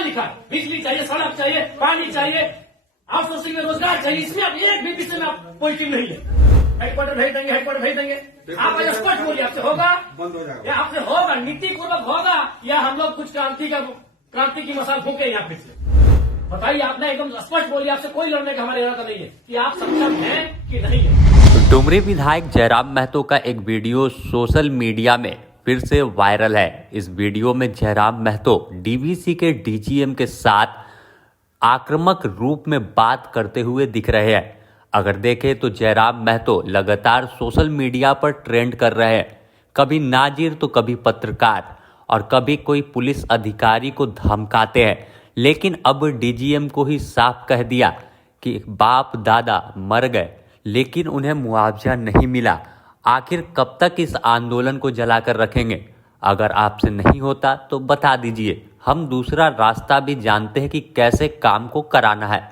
लिखा है? बिजली चाहिए, सड़क चाहिए, पानी चाहिए, आउटसोर्सिंग में रोजगार चाहिए, इसमें आप एक भी विषय में आप पॉजिटिव नहीं है। हेडक्वार्टर भेज देंगे, हेडक्वार्टर भेज देंगे। आप आज स्पष्ट बोलिए, आपसे होगा बंद हो जाएगा या आपसे होगा, नीति पूर्वक होगा या हम लोग कुछ क्रांति की मसाल फूके यहाँ फिर से? बताइए, आपने एकदम स्पष्ट बोलिए, आपसे कोई लड़ने का हमारा इरादा नहीं है कि आप सक्षम हैं कि नहीं है। डुमरी विधायक जयराम महतो का एक वीडियो सोशल मीडिया में फिर से वायरल है। इस वीडियो में जयराम महतो डीवीसी के डीजीएम के साथ आक्रामक रूप में बात करते हुए दिख रहे हैं। अगर देखें तो जयराम महतो लगातार सोशल मीडिया पर ट्रेंड कर रहे हैं, कभी नाजिर तो कभी पत्रकार और कभी कोई पुलिस अधिकारी को धमकाते हैं। लेकिन अब डीजीएम को ही साफ कह दिया कि बाप दादा मर गए लेकिन उन्हें मुआवजा नहीं मिला। आखिर कब तक इस आंदोलन को जलाकर रखेंगे? अगर आपसे नहीं होता तो बता दीजिए, हम दूसरा रास्ता भी जानते हैं कि कैसे काम को कराना है।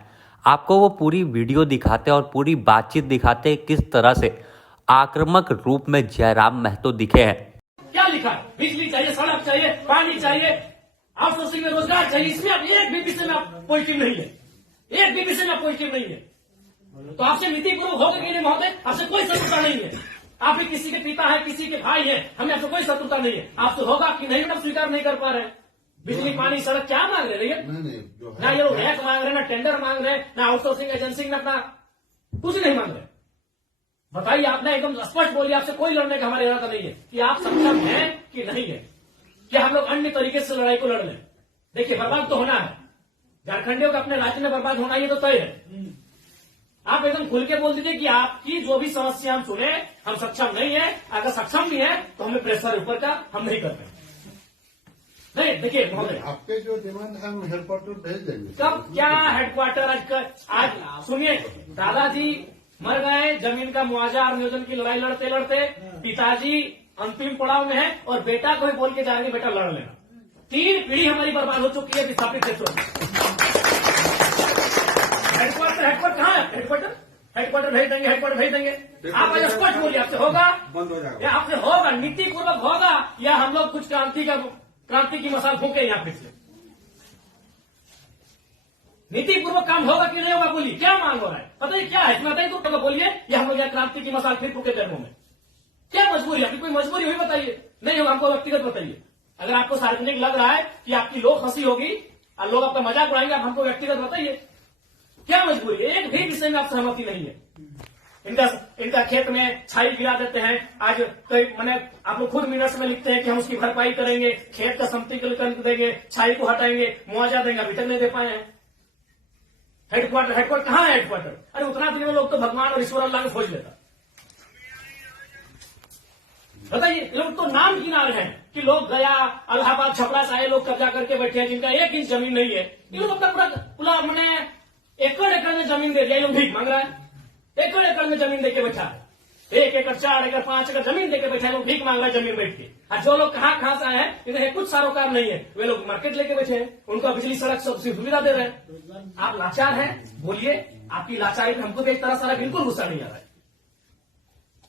आपको वो पूरी वीडियो दिखाते और पूरी बातचीत दिखाते किस तरह से आक्रामक रूप में जयराम महतो दिखे हैं। क्या लिखा है? बिजली चाहिए, सड़क चाहिए, पानी चाहिए, आउटसोर्सिंग में रोजगार चाहिए, इसमें आप एक भी विषय में आप पॉजिटिव नहीं है। एक भी विषय में आप पॉजिटिव नहीं है। तो आपसे नीति पूर्वक होगा कि नहीं महोदय? आपसे कोई शत्रुता नहीं है। आप भी किसी के पिता है, किसी के भाई है, हमें आपसे कोई शत्रुता नहीं है। आपसे होगा कि नहीं, मतलब स्वीकार नहीं कर पा रहे हैं। बिजली, पानी, सड़क क्या मांग रहे हैं? ना ये लोग रैक मांग रहे हैं, ना टेंडर मांग रहे हैं, ना आउटसोर्सिंग एजेंसी में अपना कुछ नहीं मांग रहे। बताइए, आपने एकदम स्पष्ट बोलिए, आपसे कोई लड़ने का हमारा इरादा नहीं है कि आप सक्षम हैं कि नहीं है। क्या हम लोग अन्य तरीके से लड़ाई को लड़ लें? देखिए, बर्बाद तो होना है, झारखंडियों का अपने राज्य में बर्बाद होना, ये तो तय है। आप एकदम खुल के बोल दीजिए कि आपकी जो भी समस्या हम सुने, हम सक्षम नहीं है। अगर सक्षम भी है तो हमें प्रेशर ऊपर का हम नहीं करते। नहीं, देखिए महोदय, आपके जो डिमांड है हम हेडक्वार्टर भेज देंगे। कब क्या हेडक्वार्टर? आज सुनिए, दादाजी मर गए, जमीन का मुआवजा और नियोजन की लड़ाई लड़ते लड़ते पिताजी अंतिम पड़ाव में है और बेटा को ही बोल के जाएंगे बेटा लड़ लेना। 3 पीढ़ी हमारी बर्बाद हो चुकी है विस्थापित क्षेत्रों में। हेडक्वार्टर कहाँ है? हेडक्वार्टर भेज देंगे, हेडक्वार्टर भेज देंगे। आप आज स्पष्ट बोलिए, आपसे होगा बंद हो जाएगा या आपसे होगा, नीति पूर्वक होगा या हम लोग कुछ क्रांति की मसाल फूके यहाँ फिर से? नीति पूर्वक काम होगा कि नहीं होगा? बोलिए, क्या मांग हो रहा है? पता है क्या है? इसमें बताइए तो बोलिए, या हम लोग यहाँ क्रांति की मसाल फिर फूके जन्मों में? क्या मजबूरी है? आपकी कोई मजबूरी हुई बताइए। नहीं होगा, हमको व्यक्तिगत बताइए। अगर आपको सार्वजनिक लग रहा है कि आपकी लोग हंसी होगी और लोग आपका मजाक उड़ाएंगे, आप हमको व्यक्तिगत बताइए, क्या मजबूरी है? एक भी विषय में आप सहमति नहीं है। इनका खेत में छाई गिरा देते हैं। आज मैंने आप लोग खुद मिनट्स में लिखते हैं कि हम उसकी भरपाई करेंगे, खेत का समतलीकरण देंगे, छाई को हटाएंगे, मुआवजा देंगे, अभी तक नहीं दे पाए हैं। हेडक्वार्टर कहाँ है? हेडक्वार्टर, अरे उतना दिन में लोग तो भगवान और ईश्वर अल्लाह को खोज लेता। बताइए, लोग तो नाम किनारे हैं कि लोग गया, इलाहाबाद, छपरा से आए लोग कब्जा करके बैठे हैं, जिनका 1 इंच जमीन नहीं है। ये लोग अपना पूरा मैंने एकड़ में जमीन दे दिया। ये लोग भीख मांग रहा है, एकड़ में जमीन देके बैठा है। 1 एकड़, 4 एकड़, 5 एकड़ जमीन देके बैठा है, लोग भीख मांग रहा है जमीन बैठ के। और जो लोग कहाँ से आए हैं, इन्हें कुछ सारोकार नहीं है, वे लोग मार्केट लेके बैठे हैं, उनका बिजली सड़क सब सुविधा दे रहे हैं। आप लाचार हैं, बोलिए, आपकी लाचारी में हमको भी एक तरह सारा बिल्कुल गुस्सा नहीं आ रहा है।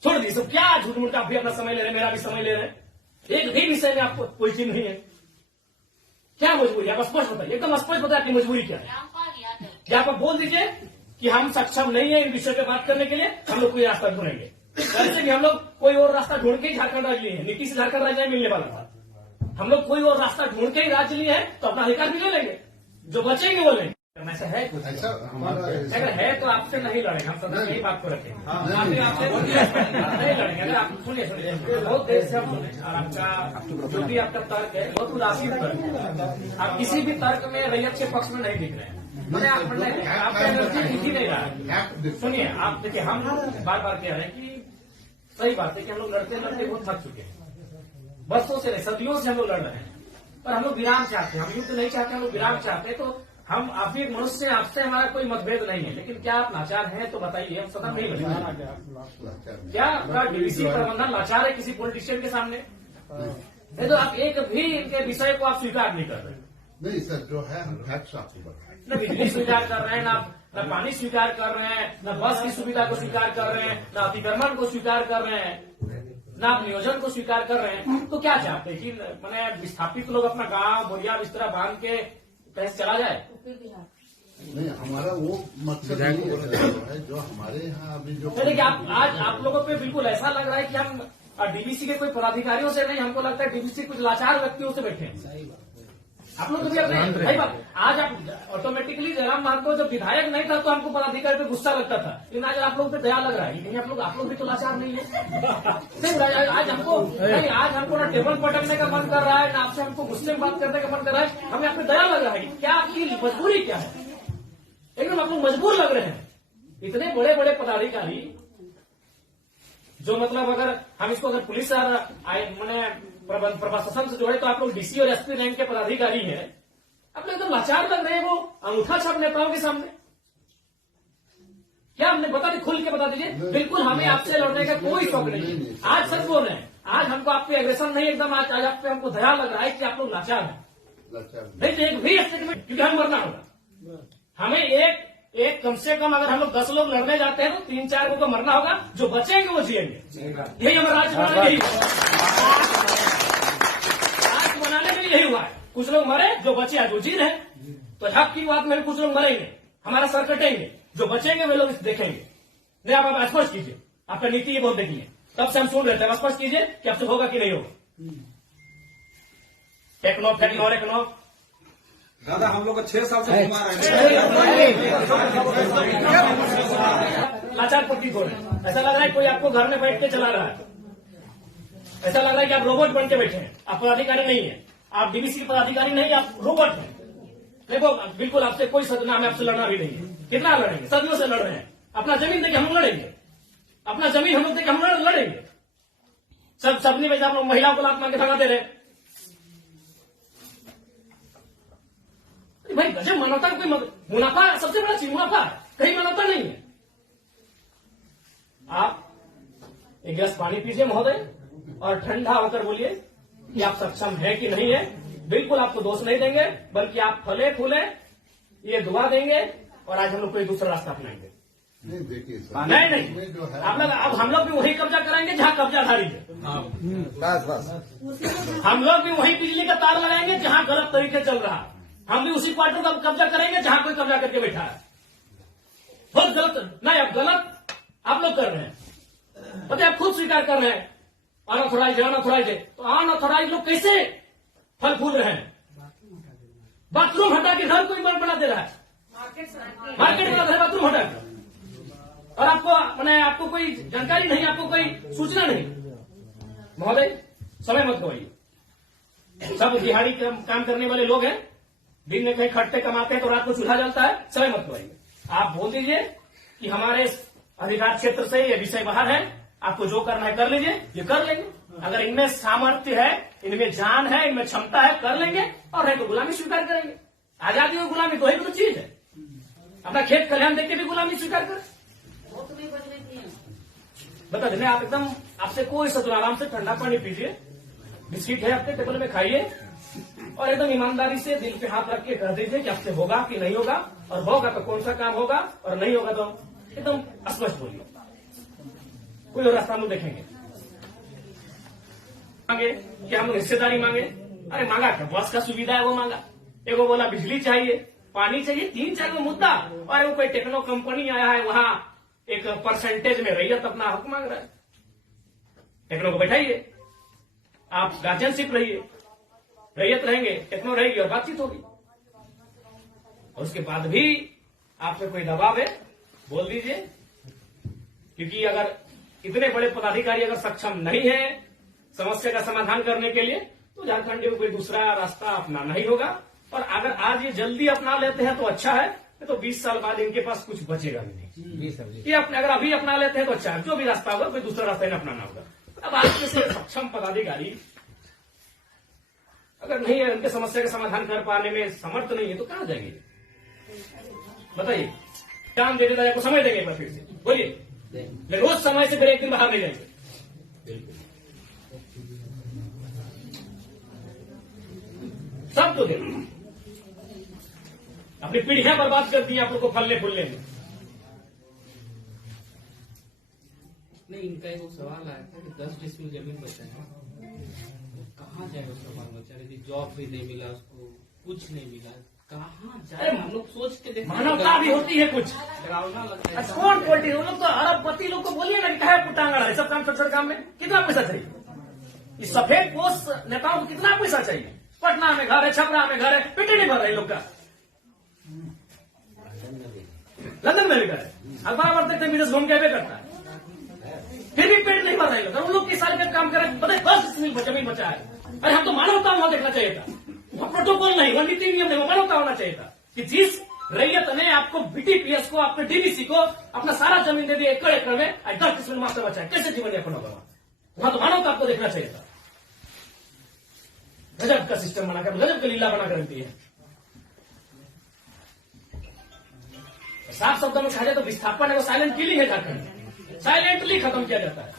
छोड़ दी सब, क्या झूठ मूठ आप भी अपना समय ले रहे हैं, मेरा भी समय ले रहे हैं। एक भी विषय में आपको कोई चीज नहीं है। क्या मजबूरी है? आप स्पष्ट बताइए, एकदम स्पष्ट बताइए आपकी मजबूरी क्या है। क्या आप बोल दीजिए कि हम सक्षम नहीं है इन विषय पे बात करने के लिए, हम लोग कोई रास्ता ढूंढेंगे। वैसे भी हम लोग कोई और रास्ता ढूंढ के ही झारखंड राज्य लिए हैं। नीति से झारखंड राज्य नहीं मिलने वाला था। हम लोग कोई और रास्ता ढूंढ के ही राज्य लिए हैं, तो अपना अधिकार भी ले लेंगे, जो बचेंगे वो लेंगे। ऐसा है कुछ? अगर है तो आपसे नहीं लड़ेंगे, हम सदा यही बात को रखेंगे। आपसे नहीं लड़ेंगे। अगर आप सुनिए बहुत देर से हम सुने, और आपका जो भी आपका तर्क है बहुत उदासीन तर्क है। आप किसी भी तर्क में रैयत के पक्ष में नहीं दिख रहे हैं। आपका एनर्जी दिख ही नहीं रहा है। सुनिए, आप देखिए, हम बार बार कह रहे हैं कि सही बात है कि हम लोग लड़ते लड़ते बहुत थक चुके हैं। बरसों से नहीं, सदियों से हम लोग लड़ रहे हैं, पर हम लोग विराम चाहते हैं। हम युद्ध नहीं चाहते, हम लोग विराम चाहते हैं। तो हम आप भी एक मनुष्य हैं, आपसे हमारा कोई मतभेद नहीं है, लेकिन क्या आप लाचार हैं तो बताइए, हम सदा नहीं लड़ेंगे। क्या आपका डीवीसी प्रबंधन लाचार है किसी पॉलिटिशियन के सामने? नहीं तो आप एक भी इनके विषय को आप स्वीकार नहीं कर रहे। नहीं सर, जो है हम फैक्ट्स आपको बताएं। न बिजली स्वीकार कर रहे हैं, न पानी स्वीकार कर रहे हैं, न बस की सुविधा को स्वीकार कर रहे हैं, न अतिक्रमण को स्वीकार कर रहे हैं, न आप नियोजन को स्वीकार कर रहे हैं। तो क्या चाहते हैं कि मैंने विस्थापित लोग अपना गांव बोरिया बिस्तरा बांध के तहस चला जाए। नहीं, हमारा वो मकसद नहीं है जो हमारे यहाँ अभी जो देखिए आज आप लोगों पे बिल्कुल ऐसा लग रहा है कि हम डीवीसी के कोई पदाधिकारियों से नहीं, हमको लगता है डीवीसी कुछ लाचार व्यक्तियों से बैठे हैं। आप लोग तो भी अपने सही बात। आज आप ऑटोमेटिकली जयराम महतो जब विधायक नहीं था तो हमको पदाधिकारी पे गुस्सा लगता था, लेकिन आज आप लोगों पे दया लग रहा है। लेकिन आप लोग भी तो लाचार नहीं है। आज हमको ना टेबल पटकने का मन कर रहा है, ना आपसे हमको गुस्से में बात करने का मन कर रहा है। हमें आप पे दया लग रहा है कि क्या आपकी मजबूरी क्या है। एकदम आप लोग मजबूर लग रहे हैं। इतने बड़े बड़े पदाधिकारी जो मतलब अगर हम इसको अगर पुलिस मैंने प्रशासन से जोड़े तो आप लोग डीसी और एसपी रैंक के पदाधिकारी हैं। आप लोग एकदम लाचार लग रहे हैं, वो अंगूठा छाप नेताओं के सामने। क्या हमने बता दी, खुल के बता दीजिए। बिल्कुल हमें आपसे लड़ने का कोई शौक नहीं है। आज सच बोल रहे हैं, आज हमको आप पे एग्रेशन नहीं, एकदम आज आप पे हमको दया लग रहा है कि आप लोग लाचार हैं। नहीं तो एक भी स्टेटमेंट, क्योंकि हम मरना होगा। हमें एक कम से कम अगर हम लोग 10 लोग लड़ने जाते हैं तो 3-4 को मरना होगा। जो बचेंगे वो जिएंगे। यही हमारा राज बनाने यही राज बनाने में यही हुआ है। कुछ लोग मरे, जो बचे आज वो जी रहे। तो हक की बात में कुछ लोग मरेंगे, हमारा सर कटेंगे, जो बचेंगे वे लोग देखेंगे। नहीं आप स्पष्ट कीजिए, आपका नीति ये बहुत देखिए। तब से हम सुन रहे थे, स्पष्ट कीजिए कि आपसे होगा कि नहीं होगा। टेक्नो दादा हम लोग को 6 साल से घुमा रहे हैं। लाचार प्रतीत हो रहे हैं। ऐसा लग रहा है कोई आपको घर में बैठ के चला रहा है। ऐसा लग रहा है कि आप रोबोट बन के बैठे हैं। आप पदाधिकारी नहीं है, आप डीवीसी के पदाधिकारी नहीं, आप रोबोट हैं। देखो बिल्कुल आपसे कोई सदना, हमें आपसे लड़ना भी नहीं है। कितना लड़ेंगे, सदियों से लड़ रहे हैं। अपना जमीन देके हम लड़ेंगे, अपना जमीन हम लोग देके हम लड़ेंगे। सबने में आप लोग महिलाओं को लात मार के भगा दे रहे। भाई गजब मानवता का कोई मुनाफा, सबसे बड़ा चीज मुनाफा है, कहीं मानवता नहीं है। आप एक गिलास पानी पीजिए महोदय और ठंडा होकर बोलिए कि आप सक्षम है कि नहीं है। बिल्कुल आपको दोष नहीं देंगे, बल्कि आप फले फूले ये दुआ देंगे और आज हम लोग कोई दूसरा रास्ता अपनाएंगे। नहीं देखिए सर, नहीं जो है आप लोग, अब हम लोग भी वही कब्जा कराएंगे जहां कब्जाधारी है। हम लोग भी वही बिजली का तार लगाएंगे जहां गलत तरीके चल रहा है। हम भी उसी क्वार्टर का कब्जा करेंगे जहां कोई कब्जा करके बैठा है। बहुत गलत, नहीं अब गलत आप लोग कर रहे हैं। पता है, आप खुद स्वीकार कर रहे हैं अनऑथोराइज है। तो अनऑथोराइज लोग कैसे फल फूल रहे हैं? बाथरूम हटा के घर कोई बना दे रहा है, मार्केट बना दे रहा है बाथरूम हटा के। और आपको कोई जानकारी नहीं, आपको कोई सूचना नहीं। महोदय समय मत गवाइए। सब दिहाड़ी काम करने वाले लोग हैं, दिन में कहीं खटते कमाते हैं तो रात को चूल्हा जलता है। समय मत गवाइए। आप बोल दीजिए कि हमारे अधिकार क्षेत्र से ये विषय बाहर है, आपको जो करना है कर लीजिए, ये कर लेंगे। अगर इनमें सामर्थ्य है, इनमें जान है, इनमें क्षमता है, कर लेंगे। और है तो गुलामी स्वीकार करेंगे। आजादी और गुलामी दो ही तो चीज है। अपना खेत खलिहान देख के भी गुलामी स्वीकार करें। बता देने आप एकदम, आपसे कोई सतुर, आराम से ठंडा पानी पीजिए, बिस्किट है आपके टेबल में खाइए और एकदम ईमानदारी से दिल पे हाथ रख के कह दीजिए कि आपसे होगा कि नहीं होगा, और होगा तो कौन सा काम होगा और नहीं होगा तो एकदम स्पष्ट बोलिए। कोई और रास्ता हम लोग देखेंगे। मांगे कि हम लोग हिस्सेदारी मांगे, अरे मांगा क्या, बस का सुविधा है वो मांगा। एगो बोला बिजली चाहिए, पानी चाहिए, 3-4 को मुद्दा। और वो कोई टेक्नो कंपनी आया है, वहां एक परसेंटेज में रैयत अपना हक मांग रहा है। टेक्नो को बैठाइए, आप गार्जियनशिप रहिए, रैयत रहेंगे, टेक्नो रहेगी और बातचीत होगी। और उसके बाद भी आप पे कोई दबाव है, बोल दीजिए। क्योंकि अगर इतने बड़े पदाधिकारी अगर सक्षम नहीं है समस्या का समाधान करने के लिए, तो झारखंड को कोई दूसरा रास्ता अपनाना ही होगा। और अगर आज ये जल्दी अपना लेते हैं तो अच्छा है, तो 20 साल बाद इनके पास कुछ बचेगा भी नहीं। ये अगर अभी अपना लेते हैं तो अच्छा है, जो भी रास्ता होगा कोई दूसरा रास्ता इन्हें अपनाना होगा। अब आज जैसे सक्षम पदाधिकारी अगर नहीं है, उनके समस्या का समाधान कर पाने में समर्थ नहीं है, तो कहां जाएंगे? बताइए, काम दे देता है को समय देंगे फिर से, बोलिए। रोज समय से फिर एक दिन बाहर नहीं जाएंगे। सब तो देंगे। अपनी पीढ़ियां बर्बाद कर दी आप लोग को फलने फूलने में। नहीं, इनका एक सवाल आया था कि 10 डिसमिल जमीन बचा है, तो कहाँ जाए उसका बाल बच्चा? यदि जॉब भी नहीं मिला, उसको कुछ नहीं मिला, कहाँ जाए हम लोग सोच के देखते हैं। मानवता भी होती है कुछ। डरावना लगता है। कौन क्वालिटी, वो लोग तो अरबपति लोग को बोलिए ना कि कहा पुटांगड़ा है, सब काम छोटे छोटे काम में कितना पैसा चाहिए। इस सफेद पोस्ट नेताओं को कितना पैसा चाहिए। पटना में घर है, छपरा में घर है, पेटे नहीं भर रहे लोग का। लंदन में भी घर है, अखबार पढ़ते थे, विदेश घूम के भी करता है, फिर भी पेट नहीं भर रहे लोग। उन लोग किस साल का काम करें, पता है 10 जमीन बचा है। अरे हम तो मानवता वहां देखना चाहिए था, वहां प्रोटोकॉल नहीं, वहां नीति नियम नहीं, मानवता होना चाहिए था कि जिस रैयत ने आपको बीटीपीएस को, आपके डीवीसी को अपना सारा जमीन दे दिया एकड़ एकड़ में, 10 किस्म मास्टर बचा है, कैसे जीवन यापन होगा वहां तो मानवता आपको देखना चाहिए था। गजब का सिस्टम बनाकर, गजब का लीला बनाकर रखती है। साफ शब्दों में कहा जाए तो विस्थापन है, वो साइलेंट किलिंग है झारखंड, साइलेंटली खत्म किया जाता है।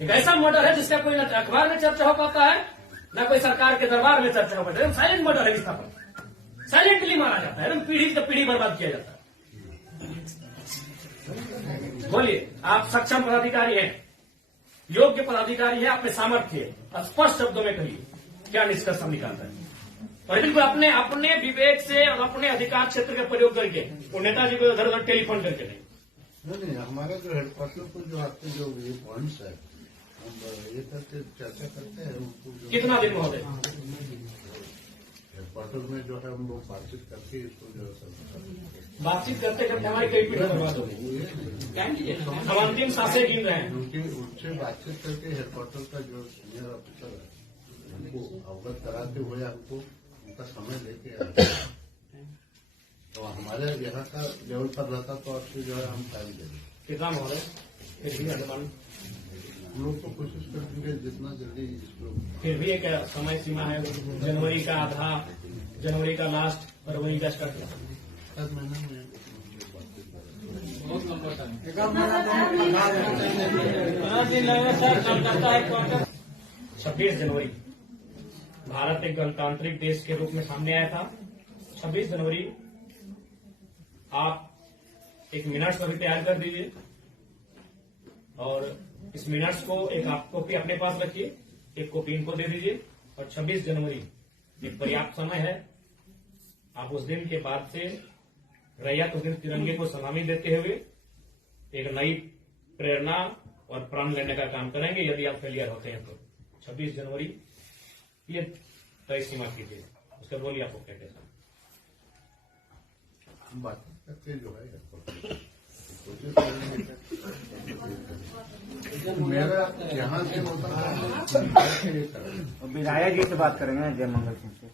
एक ऐसा मर्डर है जिसका कोई न अखबार में चर्चा हो पाता है, न कोई सरकार के दरबार में चर्चा हो पाता है। साइलेंट मर्डर है विस्थापन, साइलेंटली मारा जाता है, एकदम पीढ़ी से पीढ़ी बर्बाद किया जाता है। बोलिए, आप सक्षम पदाधिकारी हैं, योग्य पदाधिकारी है, आप में सामर्थ्य है, स्पष्ट शब्दों में कहिए क्या निष्कर्ष हम निकालता है। और बिल्कुल अपने अपने विवेक से और अपने अधिकार क्षेत्र का प्रयोग करके, वो नेताजी को उधर उधर टेलीफोन करके नहीं। हमारा जो हेडक्वार्टर पर जो आपके जो ये पॉइंट्स है, हम ये करके चर्चा करते हैं उनको। कितना दिन महोदय? हेडक्वार्टर में जो है हम लोग बातचीत करके इसको जो है बातचीत करते करते हमारी कई पीढ़ी बर्बाद हो गई। हम अंतिम सांसें गिन रहे हैं। उनसे बातचीत करके हेडक्वार्टर का जो सीनियर ऑफिसर है उनको अवगत कराते हुए हमको उनका समय लेके आते हैं। तो हमारे यहाँ का लेवल पर रहता तो आपसे जो है हम टाइम दे दें। कितना महोदय? फिर भी अनुमान, हम लोग तो कोशिश करेंगे जितना जल्दी इसको। फिर भी एक समय सीमा है, जनवरी का आधा, जनवरी का लास्ट, फरवरी का स्टार्ट। 10 महीने में बातचीत करेंगे। बहुत लंबा टाइम। 26 जनवरी भारत एक गणतांत्रिक देश के रूप में सामने आया था। 26 जनवरी आप एक मिनट्स अभी तैयार कर दीजिए और इस मिनट्स को एक आप कॉपी अपने पास रखिए, एक कॉपी इनको दे दीजिए। और 26 जनवरी एक पर्याप्त समय है, आप उस दिन के बाद से रैयत उस दिन तिरंगे को सलामी देते हुए एक नई प्रेरणा और प्रण लेने का काम करेंगे। यदि आप फेलियर होते हैं तो 26 जनवरी ये तय सीमा कीजिए। उसके बोलिए आपको क्या कैसा हम बातचीत करके जो है कोशिश करेंगे। मेरा यहाँ से होता है विधायक जी से बात करेंगे जय मंगल सिंह से।